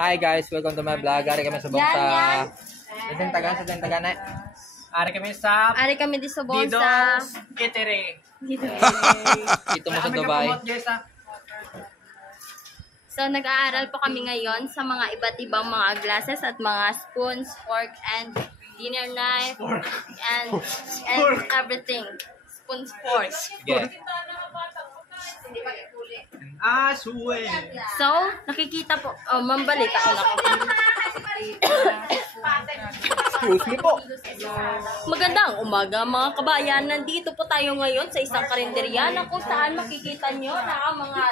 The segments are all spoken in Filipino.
Hi guys, welcome to my vlog. Ari kami subong sa Tagan eh. Ari kami di subong sa Didos Etere. Ito mo sa Dubai. So nag-aaral po kami ngayon sa mga iba't ibang mga glasses at mga spoons, fork and dinner knife and everything. Spoons, fork. Yeah. So, nakikita po, mambalita ko na ako. Excuse me po. Magandang umaga mga kabayan. Nandito po tayo ngayon sa isang karinderya na kung saan makikita nyo na ang mga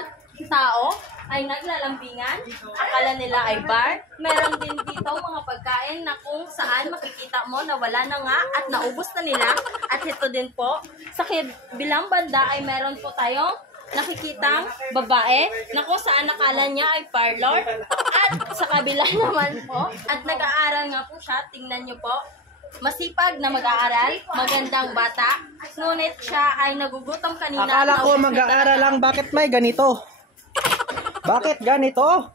tao ay naglalambingan. Akala nila ay bar. Meron din dito mga pagkain na kung saan makikita mo na wala na nga at naubos na nila. At ito din po, sa bilang banda ay meron po tayong nakikitang babae na kung saan nakala niya ay parlor. At sa kabila naman po, at nag-aaral nga po siya, tingnan niyo po, masipag na mag-aaral, magandang bata, ngunit siya ay nagugutom kanina. Akala ko mag-aaral lang, bakit may ganito? Bakit ganito?